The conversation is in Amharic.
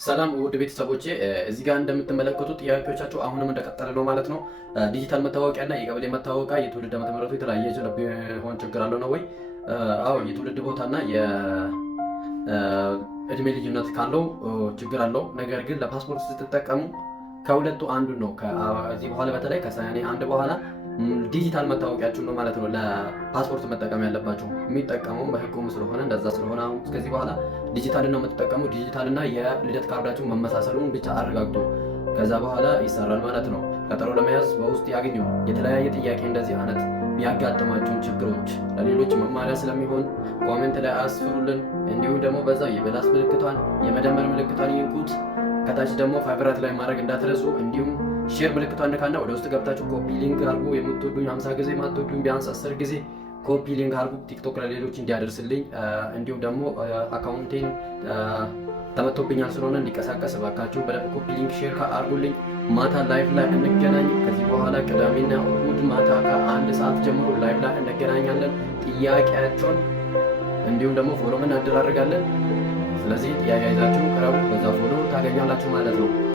ሰላም ውድ ቤተሰቦቼ፣ እዚህ ጋር እንደምትመለከቱት ጥያቄዎቻችሁ አሁንም እንደቀጠለ ነው ማለት ነው። ዲጂታል መታወቂያና የቀበሌ መታወቂያ የትውልድ ዓመተ ምሕረቱ የተለያየ ቢሆን ችግር አለው ነው ወይ? አዎ፣ የትውልድ ቦታና የእድሜ ልዩነት ካለው ችግር አለው። ነገር ግን ለፓስፖርት ስትጠቀሙ ከሁለቱ አንዱ ነው። ከዚህ በኋላ በተለይ ከሰኔ አንድ በኋላ ዲጂታል መታወቂያችሁ ነው ማለት ነው ለፓስፖርት መጠቀም ያለባችሁ። የሚጠቀመው በህጉም ስለሆነ እንደዛ ስለሆነ አሁን እስከዚህ በኋላ ዲጂታልን ነው የምትጠቀሙ። ዲጂታልና የልደት ካርዳችሁ መመሳሰሉን ብቻ አረጋግጡ። ከዛ በኋላ ይሰራል ማለት ነው። ቀጠሮ ለመያዝ በውስጥ ያገኙ። የተለያየ ጥያቄ እንደዚህ አይነት የሚያጋጥማችሁን ችግሮች ለሌሎች መማሪያ ስለሚሆን ኮሜንት ላይ አስፍሩልን። እንዲሁም ደግሞ በዛው የፕላስ ምልክቷን የመደመር ምልክቷን ይንኩት። ከታች ደግሞ ፋይቨራት ላይ ማድረግ እንዳትረሱ። እንዲሁም ሼር ምልክቷን ንካና ወደ ውስጥ ገብታችሁ ኮፒ ሊንክ አድርጉ። የምትወዱኝ 50 ጊዜ ማትወዱኝ ቢያንስ 10 ጊዜ ኮፒ ሊንክ አድርጉ፣ ቲክቶክ ለሌሎች እንዲያደርስልኝ። እንዲሁም ደግሞ አካውንቴን ተመቶብኛል ስለሆነ እንዲቀሳቀስ እባካችሁ በደንብ ኮፒ ሊንክ ሼር አድርጉልኝ። ማታ ላይቭ ላይ እንገናኝ። ከዚህ በኋላ ቅዳሜና እሑድ ማታ ከ1 ሰዓት ጀምሮ ላይቭ ላይ እንገናኛለን። ጥያቄያችሁን እንዲሁም ደግሞ ፎሎ እናደራርጋለን። ስለዚህ ጥያቄ ይዛችሁ ቅረቡ፣ በዛ ፎሎ ታገኛላችሁ ማለት ነው።